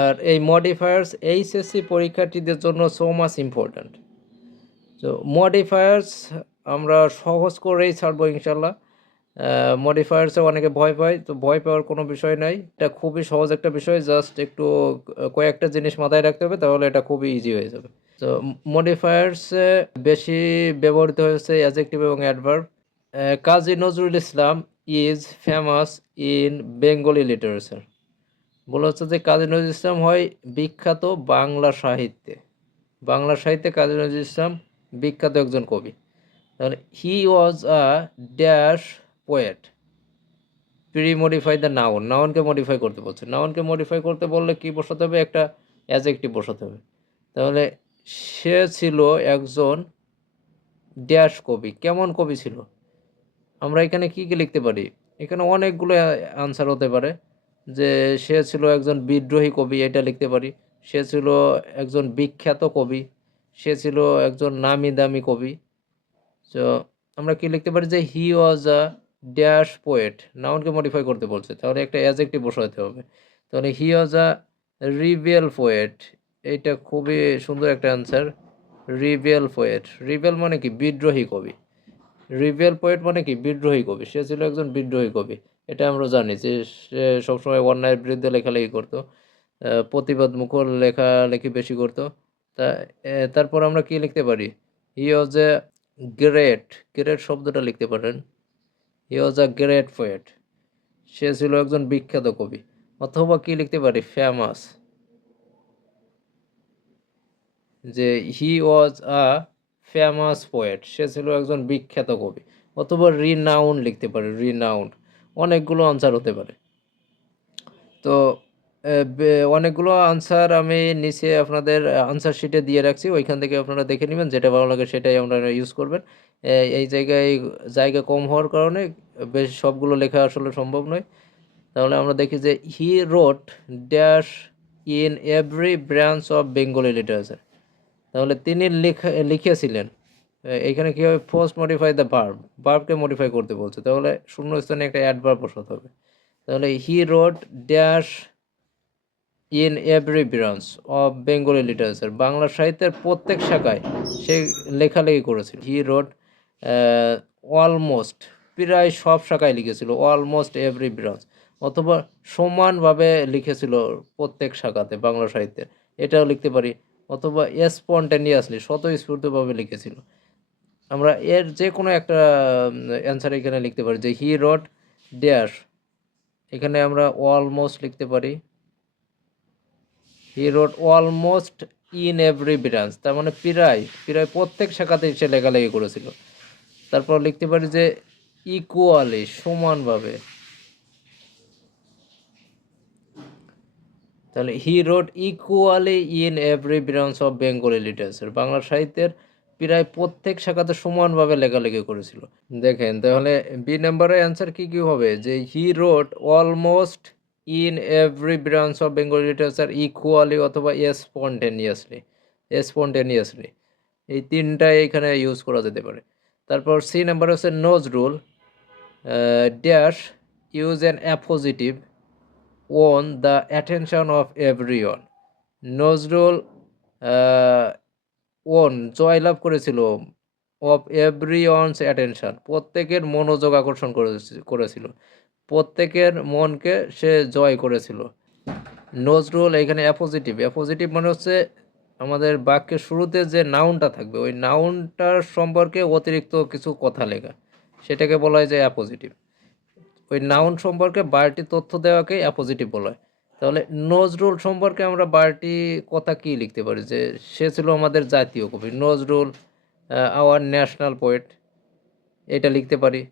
আর এই modifiers HSC পরীক্ষার্থীদের জন্য সো মাচ ইম্পর্ট্যান্ট তো মডিফায়ার্স আমরা সহজ করেই ছাড়বো ইনশাল্লাহ। মডিফায়ার্সে অনেকে ভয় পায়, তো ভয় পাওয়ার কোনো বিষয় নাই। এটা খুবই সহজ একটা বিষয় জাস্ট একটু কয়েকটা জিনিস মাথায় রাখতে হবে, তাহলে এটা খুবই ইজি হয়ে যাবে। তো মডিফায়ার্সে বেশি ব্যবহৃত হয়েছে অ্যাজেক্টিভ এবং adverb Kazi Nazrul Islam is famous in Bengali literature বলা হচ্ছে যে কাজী নজরুল ইসলাম হয় বিখ্যাত বাংলা সাহিত্যে। বাংলা সাহিত্যে কাজী নজরুল ইসলাম বিখ্যাত একজন কবি। তাহলে he was a dash poet. Pre modify the noun. নাউনকে modify করতে বলছে। নাউনকে মডিফাই করতে বললে কি বসাতে হবে? একটা অ্যাজেক্টিভ বসাতে হবে। তাহলে সে ছিল একজন ড্যাশ কবি। কেমন কবি ছিল? আমরা এখানে কি কী লিখতে পারি? এখানে অনেকগুলো আনসার হতে পারে। যে সে ছিল একজন বিদ্রোহী কবি, এটা লিখতে পারি। সে ছিল একজন বিখ্যাত কবি। সে ছিল একজন নামি দামি কবি। তো আমরা কি লিখতে পারি যে he was a dash poet নাউনকে modify করতে বলছে। তাহলে একটা অ্যাজেক্টিভ বসাতে হবে। তাহলে he was a rebel poet এইটা খুবই সুন্দর একটা অ্যান্সার রিবেল পোয়েট রিবেল মানে কি? বিদ্রোহী কবি। রিবেল পোয়েট মানে কি? বিদ্রোহী কবি। সে ছিল একজন বিদ্রোহী কবি। এটা আমরা জানি যে সে সবসময় অন্যায়ের বিরুদ্ধে লেখালেখি করতো। প্রতিবাদ মুখর লেখালেখি বেশি করতো। তা তারপর আমরা কি লিখতে পারি? হি ওয়াজ এ গ্রেট গ্রেট শব্দটা লিখতে পারেন। হি ওয়াজ আ গ্রেট পোয়েট সে ছিল একজন বিখ্যাত কবি। অথবা কি লিখতে পারি? ফেমাস যে he was a famous poet সে ছিল একজন বিখ্যাত কবি। অথবা রিনাউন লিখতে পারে রিনাউন অনেকগুলো আনসার হতে পারে। তো অনেকগুলো আনসার আমি নিচে আপনাদের আনসার শিটে দিয়ে রাখছি। ওইখান থেকে আপনারা দেখে নেবেন, যেটা ভালো লাগে সেটাই আপনারা ইউজ করবেন। এই জায়গায়, জায়গা কম হওয়ার কারণে বেশ সবগুলো লেখা আসলে সম্ভব নয়। তাহলে আমরা দেখি যে he wrote dash in every branch of Bengali literature তাহলে তিনি লেখা, লিখেছিলেন। এখানে কী হবে ফার্স্ট মডিফাই দ্য ভার্ব ভার্বকে মডিফাই করতে বলছে। তাহলে শূন্য স্থানে একটা অ্যাডভার্ব বসাতে হবে। তাহলে he wrote dash in every branch of Bengali literature Bangla সাহিত্যের প্রত্যেক শাখায় সে লেখালেখি করেছিল। হি রোড অলমোস্ট প্রায় সব শাখায় লিখেছিল। অলমোস্ট এভরি ব্রাঞ্চ অথবা সমানভাবে লিখেছিল প্রত্যেক শাখাতে বাংলা সাহিত্যের। এটাও লিখতে পারি। অথবা স্পন্টেনিয়াসলি স্বতঃস্ফূর্তভাবে লিখেছিল। আমরা এর যে কোনো একটা অ্যান্সার এখানে লিখতে পারি যে হি রোড ড্যাশ এখানে আমরা অলমোস্ট লিখতে পারি। He wrote almost in every branch তার মানে প্রায় প্রায় প্রত্যেক শাখাতেই সে লেখালেখি করেছিল। তারপর লিখতে পারি যে ইকুয়ালি সমানভাবে। তাহলে he wrote equally in every branch of Bengali literature Bangla সাহিত্যের প্রায় প্রত্যেক শাখাতে সমানভাবে লেখালেখি করেছিল। দেখেন, তাহলে বি নাম্বারের অ্যান্সার কি কি হবে? যে he rode almost in every branch of Bengali literature equally অথবা স্পন্টেনিয়াসলি স্পন্টেনিয়াসলি এই তিনটাই এখানে ইউজ করা যেতে পারে। তারপর সি নাম্বার হচ্ছে Nazrul dash use an appositive won the attention of every one Nazrul won জয়লাভ করেছিল অফ এভরি ওয়ানস অ্যাটেনশন প্রত্যেকের মনোযোগ আকর্ষণ করেছি- করেছিল, প্রত্যেকের মনকে সে জয় করেছিল। নজরুল এখানে অ্যাপোজিটিভ অ্যাপোজিটিভ মানে হচ্ছে আমাদের বাক্যের শুরুতে যে নাউনটা থাকবে, ওই নাউনটার সম্পর্কে অতিরিক্ত কিছু কথা লেখা, সেটাকে বলা হয় যে অ্যাপোজিটিভ ওই নাউন সম্পর্কে বারটি তথ্য দেওয়াকে অ্যাপোজিটিভ বলা হয়। তাহলে নজরুল সম্পর্কে আমরা বারটি কথা কি লিখতে পারি? যে সে ছিল আমাদের জাতীয় কবি। নজরুল আওয়ার ন্যাশনাল পোয়েট এটা লিখতে পারি।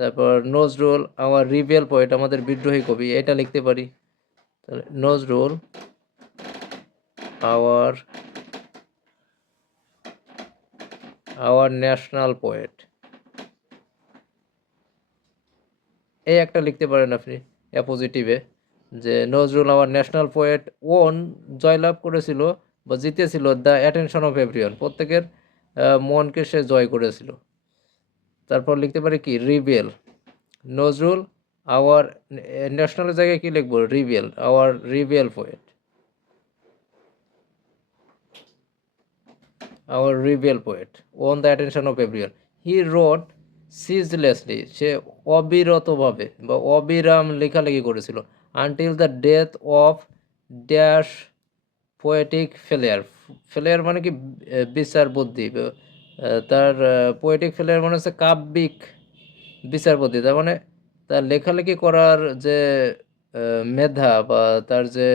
তারপর নজরুল আওয়ার রিবেল পোয়েট আমাদের বিদ্রোহী কবি, এটা লিখতে পারি। তাহলে Nazrul our our national poet এই একটা লিখতে পারেন আপনি অ্যাপোজিটিভে যে নজরুল আমার ন্যাশনাল পোয়েট ওন জয়লাভ করেছিল বা জিতেছিল দ্য অ্যাটেনশন অফ এভরিওয়ান। প্রত্যেকের মনকে সে জয় করেছিল। তারপর লিখতে পারে কি? রিবিয়েল নজরুল আওয়ার ন্যাশনালের জায়গায় কী লিখব? Rebel our rebel poet. Our rebel poet won the attention of everyone. He wrote ceaselessly, সে অবিরতভাবে বা অবিরাম লেখালেখি করেছিল। Until the death of dash poetic failure failure মানে কি? বিচার বুদ্ধি। তার পোয়েটিক ফেলিয়ার মানে হচ্ছে কাব্যিক বিচার বুদ্ধি। তার মানে তার লেখালেখি করার যে মেধা বা তার যে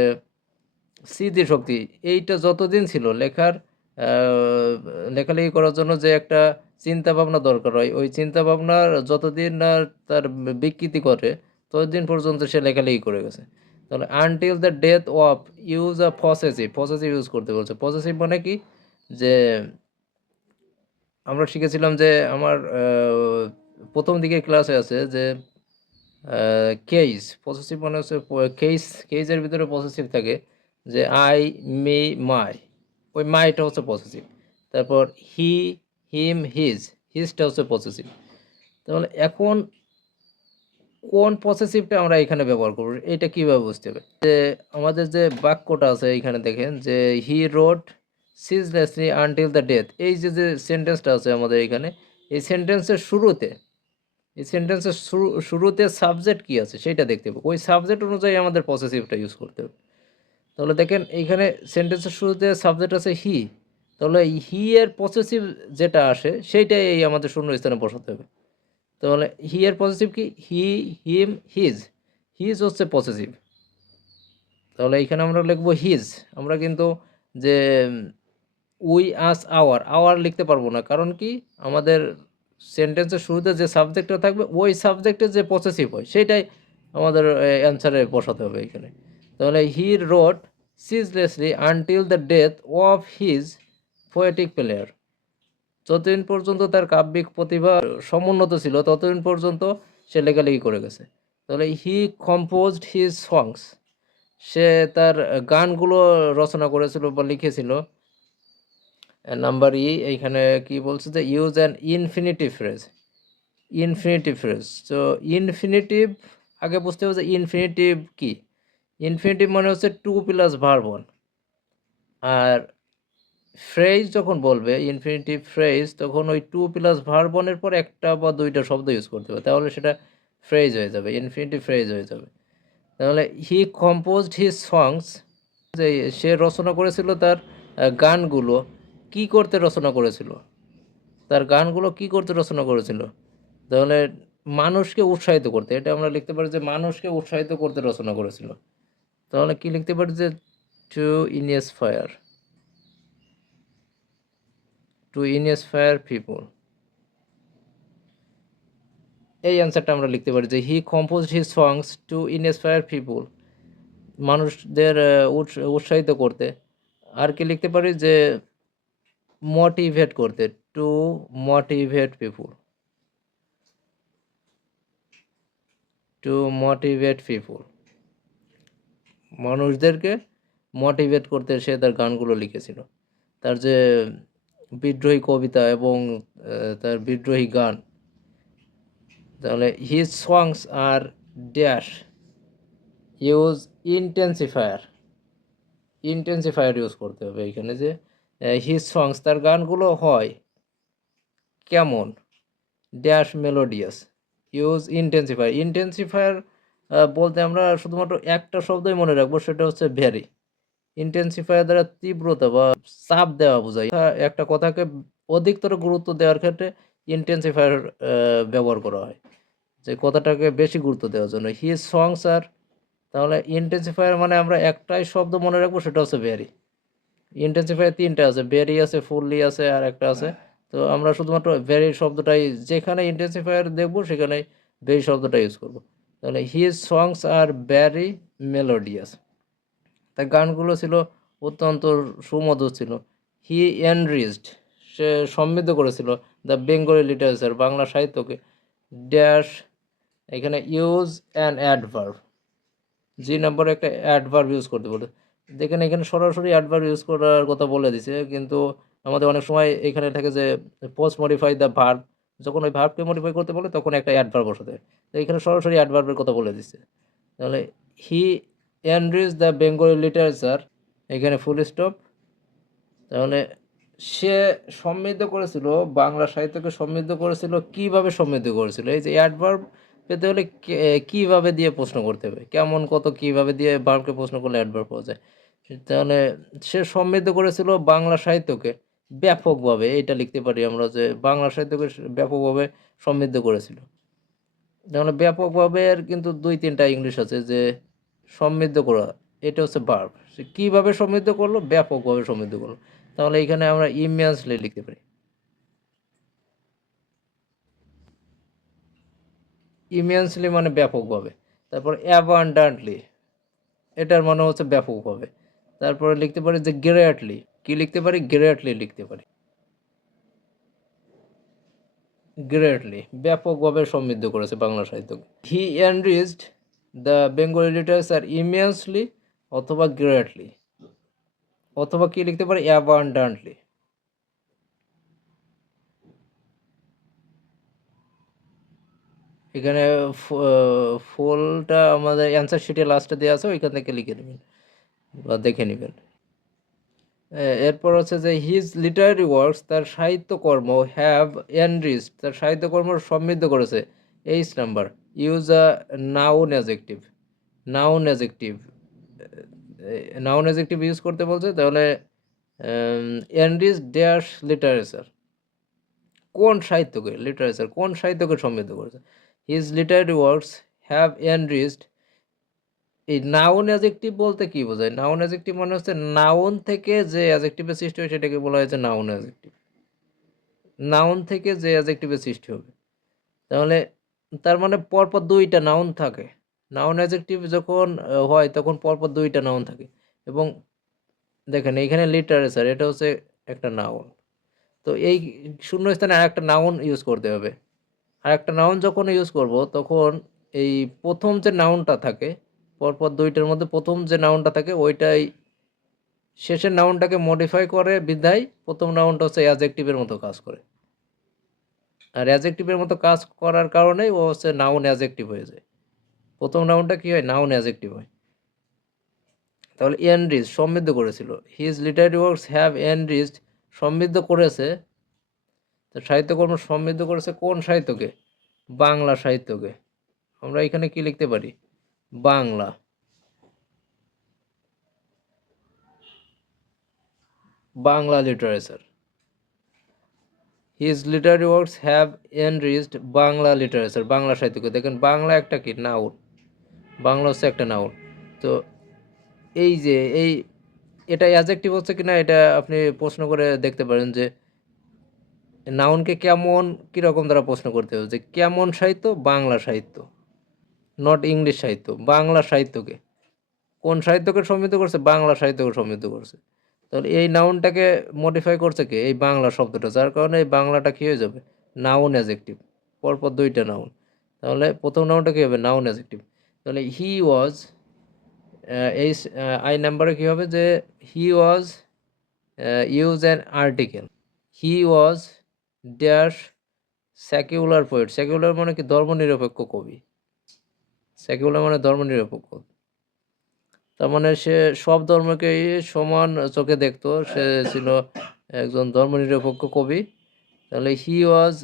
স্মৃতিশক্তি, এইটা যতদিন ছিল লেখার লেখালেখি করার জন্য যে একটা চিন্তা ভাবনা দরকার হয়, ওই চিন্তা ভাবনার যতদিন না তার বিকৃতি করে ততদিন পর্যন্ত সে লেখালেখি করে গেছে। তাহলে until the death of use a possessive possessive use করতে বলছে। পসেসিভ মানে কি? যে আমরা শিখেছিলাম যে আমার প্রথম দিকে ক্লাসে আছে যে কেস পসেসিভ মানে হচ্ছে কেস কেসের ভিতরে পসেসিভ থাকে যে আই মি মাই ওই মাইটা হচ্ছে পসেসিভ তারপর হি হিম হিজ হিজটা হচ্ছে পসেসিভ তাহলে এখন কোন পসেসিভটা আমরা এখানে ব্যবহার করব, এটা কীভাবে বুঝতে হবে? যে আমাদের যে বাক্যটা আছে এখানে দেখেন যে he rode ceaselessly until the death এই যে যে সেন্টেন্সটা আছে আমাদের এখানে, এই সেন্টেন্সের শুরুতে, এই সেন্টেন্সের শুরু, শুরুতে সাবজেক্ট কী আছে সেটা দেখতে হবে। ওই সাবজেক্ট অনুযায়ী আমাদের পসেসিভটা ইউজ করতে হবে। তাহলে দেখেন এইখানে সেন্টেন্সের শুরুতে সাবজেক্ট আছে হি তাহলে হি এর পসেসিভ যেটা আসে, সেইটাই এই আমাদের শূন্য স্থানে বসাতে হবে। তাহলে হি এর পসেসিভ কি? হি হিম হিজ হিজ হচ্ছে পসেসিভ তাহলে এখানে আমরা লিখব হিজ আমরা কিন্তু যে, উই, আস, আওয়ার আওয়ার লিখতে পারব না। কারণ কি? আমাদের সেন্টেন্সের শুরুতে যে সাবজেক্টটা থাকবে, ওই সাবজেক্টের যে পসেসিভ হয়, সেটাই আমাদের অ্যান্সারে বসাতে হবে এখানে। তাহলে he rode ceaselessly until the death of his poetic player যতদিন পর্যন্ত তার কাব্যিক প্রতিভা সমুন্নত ছিল, ততদিন পর্যন্ত সে লেখালেখি করে গেছে। তাহলে হি কম্পোজড হিজ সংস সে তার গানগুলো রচনা করেছিল বা লিখেছিল। নাম্বার ই এইখানে কি বলছে যে use an infinitive phrase infinitive phrase তো ইনফিনিটিভ আগে বুঝতে হবে যে ইনফিনিটিভ কি? ইনফিনিটিভ মানে হচ্ছে টু প্লাস ভার্ব ওয়ান আর ফ্রেজ যখন বলবে ইনফিনিটিভ ফ্রেজ তখন ওই টু প্লাস ভার্ব ওয়ানের পর একটা বা দুইটা শব্দ ইউজ করতে হবে। তাহলে সেটা ফ্রেজ হয়ে যাবে ইনফিনিটিভ ফ্রেজ হয়ে যাবে। তাহলে হি কম্পোজড হিজ সংস যে সে রচনা করেছিল তার গানগুলো, কি করতে রচনা করেছিল? তার গানগুলো কি করতে রচনা করেছিল? তাহলে মানুষকে উৎসাহিত করতে, এটা আমরা লিখতে পারি যে মানুষকে উৎসাহিত করতে রচনা করেছিল। তাহলে কি লিখতে পারি যে to inspire to inspire people এই অ্যান্সারটা আমরা লিখতে পারি যে he compose his songs to inspire people মানুষদের উৎসাহিত করতে। আর কি লিখতে পারি যে মোটিভেট করতে to motivate people to motivate people মানুষদেরকে মোটিভেট করতে সে তার গানগুলো লিখেছিল। তার যে বিদ্রোহী কবিতা এবং তার বিদ্রোহী গান। তাহলে his songs are dash use intensifier intensifier use করতে হবে এখানে যে হিজ সংস তার গানগুলো হয় কেমন? Dash melodious use intensifier intensifier বলতে আমরা শুধুমাত্র একটা শব্দই মনে রাখব, সেটা হচ্ছে ভ্যারি ইন্টেন্সিফায়ার দ্বারা তীব্রতা বা চাপ দেওয়া বোঝায়। একটা কথাকে অধিকতর গুরুত্ব দেওয়ার ক্ষেত্রে ইন্টেন্সিফায়ার ব্যবহার করা হয়। যে কথাটাকে বেশি গুরুত্ব দেওয়ার জন্য। হিজ সংস আর তাহলে ইন্টেন্সিফায়ার মানে আমরা একটাই শব্দ মনে রাখব সেটা হচ্ছে ভ্যারি ইন্টেন্সিফায়ার তিনটা আছে। ভেরি আছে ফুললি আছে আর একটা আছে। তো আমরা শুধুমাত্র ভেরি শব্দটাই যেখানে ইন্টেন্সিফায়ার দেখব সেখানে ভেরি শব্দটা ইউজ করব। তাহলে his songs are very melodious তার গানগুলো ছিল অত্যন্ত সুমধুর ছিল। হি এনরিচড সে সমৃদ্ধ করেছিল দ্য বেঙ্গলি লিটারেচার বাংলা সাহিত্যকে। ড্যাশ এখানে ইউজ অ্যান অ্যাডভার্ব জি নাম্বারে একটা অ্যাডভার্ব ইউজ করতে বলে। দেখেন এখানে সরাসরি অ্যাডভার্ব ইউজ করার কথা বলে দিছে, কিন্তু আমাদের অনেক সময় এখানে থাকে যে পোস্ট মডিফাই দ্য ভার্ব যখন ওই ভার্বকে মডিফাই করতে বলে, তখন একটা অ্যাডভার্ব বসাতে তো এখানে সরাসরি অ্যাডভার্বের কথা বলে দিচ্ছে তাহলে he enrich the Bengali literature, এখানে ফুল স্টপ তাহলে সে সমৃদ্ধ করেছিল, বাংলা সাহিত্যকে সমৃদ্ধ করেছিল, কীভাবে সমৃদ্ধ করেছিল? এই যে অ্যাডভার্ব পেতে হলে কীভাবে দিয়ে প্রশ্ন করতে হবে? কেমন, কত, কীভাবে দিয়ে বার্বকে প্রশ্ন করলে অ্যাডভার্ব পাওয়া যায়? তাহলে সে সমৃদ্ধ করেছিল বাংলা সাহিত্যকে ব্যাপকভাবে এটা লিখতে পারি আমরা যে বাংলা সাহিত্যকে ব্যাপকভাবে সমৃদ্ধ করেছিল। তাহলে ব্যাপকভাবে এর কিন্তু দুই তিনটা ইংলিশ আছে যে সমৃদ্ধ করা। এটা হচ্ছে বার্ব সে কীভাবে সমৃদ্ধ করল? ব্যাপকভাবে সমৃদ্ধ করল। তাহলে এখানে আমরা ইমিয়ান্সলি লিখতে পারি। ইমিয়ান্সলি মানে ব্যাপকভাবে। তারপর অ্যাবান্ডান্টলি এটার মানে হচ্ছে ব্যাপকভাবে। তারপরে লিখতে পারি যে গ্রেটলি কি লিখতে পারি? গ্রেটলি লিখতে পারি। গ্রেটলি ব্যাপকভাবে সমৃদ্ধ করেছে বাংলা সাহিত্যকে। He enriched the Bengali literature immensely অথবা গ্রেটলি অথবা কি লিখতে পারি? অ্যাবান্ডান্টলি এখানে ফুলটা আমাদের অ্যান্সার শিটে লাস্টে দেওয়া আছে, ওইখান থেকে লিখে নেবেন বা দেখে নেবেন। এরপর হচ্ছে যে হিজ লিটারারি ওয়ার্কস তার সাহিত্যকর্ম হ্যাভ এনরিচ তার সাহিত্যকর্ম সমৃদ্ধ করেছে। H number use a noun adjective noun adjective noun adjective use করতে বলছে, তাহলে এনরিচ ড্যাশ লিটারেচার কোন সাহিত্যকে লিটারেচার কোন সাহিত্যকে সমৃদ্ধ করেছে? His literary works have enriched এই নাউন অ্যাজেক্টিভ বলতে কি বোঝায়? নাউন অ্যাজেক্টিভ মানে হচ্ছে নাউন থেকে যে অ্যাজেক্টিভের সৃষ্টি হয় সেটাকে বলা হয়েছে নাউন অ্যাজেক্টিভ নাউন থেকে যে অ্যাজেক্টিভের সৃষ্টি হবে। তাহলে তার মানে পরপর দুইটা নাউন থাকে। নাউন অ্যাজেক্টিভ যখন হয় তখন পরপর দুইটা নাউন থাকে। এবং দেখেন এইখানে লিটারেচার এটা হচ্ছে একটা নাউন তো এই শূন্যস্থানে আর একটা নাউন ইউজ করতে হবে। আর একটা নাউন যখন ইউজ করব, তখন এই প্রথম যে নাউনটা থাকে, পরপর দুইটার মধ্যে প্রথম যে নাউনটা থাকে, ওইটাই শেষের নাউনটাকে মডিফাই করে, বিধায় প্রথম নাউনটা হচ্ছে অ্যাজেক্টিভের মতো কাজ করে। আর অ্যাজেক্টিভের মতো কাজ করার কারণেই ও হচ্ছে নাউন অ্যাজেক্টিভ হয়ে যায়। প্রথম নাউনটা কী হয়? নাউন অ্যাজেক্টিভ হয়। তাহলে এনরিচ সমৃদ্ধ করেছিল। His literary works have enriched সমৃদ্ধ করেছে। তো সাহিত্যকর্ম সমৃদ্ধ করেছে কোন সাহিত্যকে? বাংলা সাহিত্যকে। আমরা এখানে কি লিখতে পারি? Bangla. Bangla literature his literary works have enriched Bangla literature Bangla সাহিত্যকে। দেখেন, বাংলা একটা কি? নাউন বাংলা হচ্ছে একটা নাউন তো এই যে, এই, এটা অ্যাজেক্টিভ হচ্ছে কিনা, এটা আপনি প্রশ্ন করে দেখতে পারেন যে, নাউনকে কেমন, কীরকম দ্বারা প্রশ্ন করতে হবে? যে, কেমন সাহিত্য? বাংলা সাহিত্য। নট ইংলিশ সাহিত্য। বাংলা সাহিত্যকে। কোন সাহিত্যকে সমৃদ্ধ করছে? বাংলা সাহিত্যকে সমৃদ্ধ করছে। তাহলে এই নাউনটাকে মডিফাই করছে কে? এই বাংলা শব্দটা। যার কারণে এই বাংলাটা কী হয়ে যাবে? নাউন অ্যাজেক্টিভ পরপর দুইটা নাউন তাহলে প্রথম নাউনটা কী হবে? নাউন অ্যাজেক্টিভ তাহলে হি ওয়াজ এই আই নাম্বারে কী হবে? যে he was use an article he was dash secular poet secular মানে কি? ধর্মনিরপেক্ষ কবি। সেকুলার মানে ধর্মনিরপেক্ষ। তার মানে সে সব ধর্মকেই সমান চোখে দেখতো। সে ছিল একজন ধর্মনিরপেক্ষ কবি। তাহলে he was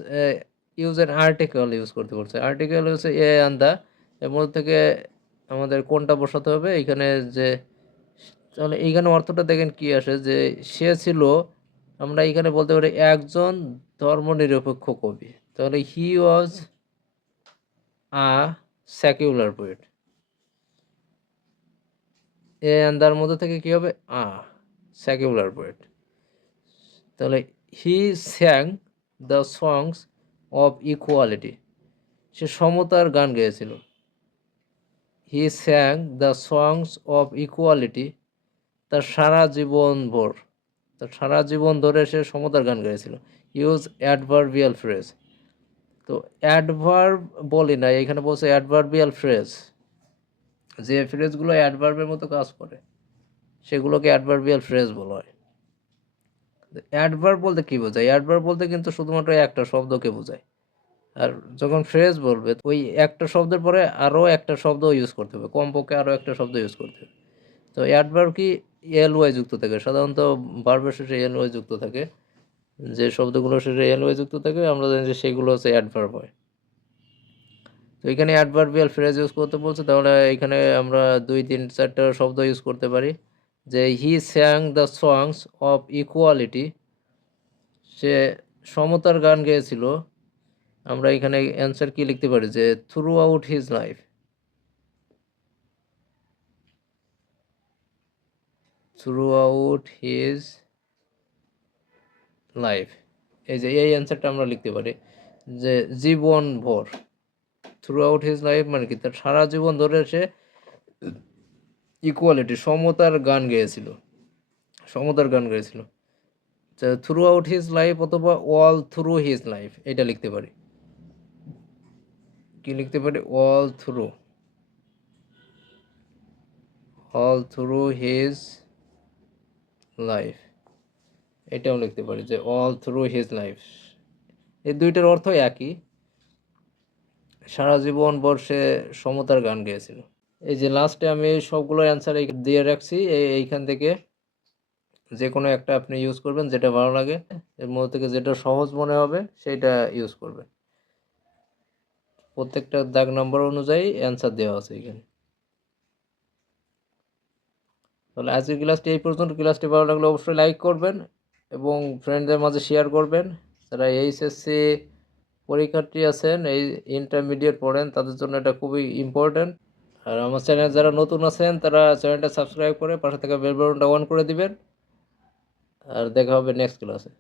use an article use করতে পারছে আর্টিকেল হচ্ছে এ অ্যান্ড দ্য এর মধ্যে থেকে আমাদের কোনটা বসাতে হবে? এখানে যে, তাহলে এইখানে অর্থটা দেখেন কি আসে যে, সে ছিল, আমরা এখানে বলতে পারি একজন ধর্মনিরপেক্ষ কবি। তাহলে he was a secular poet এ মধ্যে থেকে কি হবে? আ সেকুলার পোয়েট তাহলে he sang the songs of equality সে সমতার গান গেয়েছিল। He sang the songs of equality তার সারা জীবন ভোর, তার সারা জীবন ধরে সে সমতার গান গেয়েছিল। ইউজ অ্যাডভার্বিয়াল ফ্রেজ তো অ্যাডভার্ব বলি না, এখানে বলছে অ্যাডভার্বিয়াল ফ্রেজ যে ফ্রেজগুলো অ্যাডভার্বের মতো কাজ করে, সেগুলোকে অ্যাডভার্বিয়াল ফ্রেজ বলা হয়। অ্যাডভার্ব বলতে কী বোঝায়? অ্যাডভার্ব বলতে কিন্তু শুধুমাত্র একটা শব্দকে বোঝায়। আর যখন ফ্রেজ বলবে, ওই একটা শব্দের পরে আরও একটা শব্দ ইউজ করতে হবে, কমপক্ষে আরও একটা শব্দ ইউজ করতে হবে। তো অ্যাডভার্ব কি? এল ওয়াই যুক্ত থাকে। সাধারণত বারবার শেষে এল ওয়াই যুক্ত থাকে। যে শব্দগুলোর শেষে এল ওয়াই যুক্ত থাকে, আমরা জানি যে সেগুলো হচ্ছে অ্যাডভার্ব হয়। তো এখানে অ্যাডভার্বিয়াল ফ্রেজ ইউজ করতে বলছে, তাহলে এখানে আমরা দুই, তিন, চারটা শব্দ ইউজ করতে পারি। যে he sang the songs of equality সে সমতার গান গেয়েছিল। আমরা এখানে অ্যান্সার কি লিখতে পারি? যে throughout his life throughout his life এই যে, এই অ্যান্সারটা আমরা লিখতে পারি। যে জীবন ভর। থ্রু আউট হিজ লাইফ মানে কি, তার সারা জীবন ধরে সে ইকুয়ালিটি সমতার গান গেয়েছিল। সমতার গান গেয়েছিল। থ্রু আউট হিজ লাইফ অথবা অল থ্রু হিজ লাইফ এটা লিখতে পারি? কি লিখতে পারি? All through all through his life এটাও লিখতে পারি যে অল থ্রু হিজ লাইফ এই দুইটার অর্থ একই। সারা জীবন বর্ষে সমতার গান গেয়েছিল। এই যে লাস্টে আমি সবগুলো অ্যান্সার দিয়ে রাখছি। এই- এইখান থেকে যে কোনো একটা আপনি ইউজ করবেন, যেটা ভালো লাগে, এর মধ্যে থেকে যেটা সহজ মনে হবে, সেইটা ইউজ করবেন। প্রত্যেকটা দাগ নম্বর অনুযায়ী অ্যান্সার দেওয়া আছে এখানে। তাহলে আজকের ক্লাসটি এই পর্যন্ত। ক্লাসটি ভালো লাগলে অবশ্যই লাইক করবেন এবং ফ্রেন্ডদের মাঝে শেয়ার করবেন। যারা এইচএসসি পরীক্ষার্থী আছেন, এই ইন্টারমিডিয়েট পড়েন, তাদের জন্য এটা খুবই ইম্পর্ট্যান্ট আর আমার চ্যানেল যারা নতুন আছেন, তারা চ্যানেলটা সাবস্ক্রাইব করে পাশে থেকে বেল বাটনটা অন করে দিবেন। আর দেখা হবে নেক্সট ক্লাসে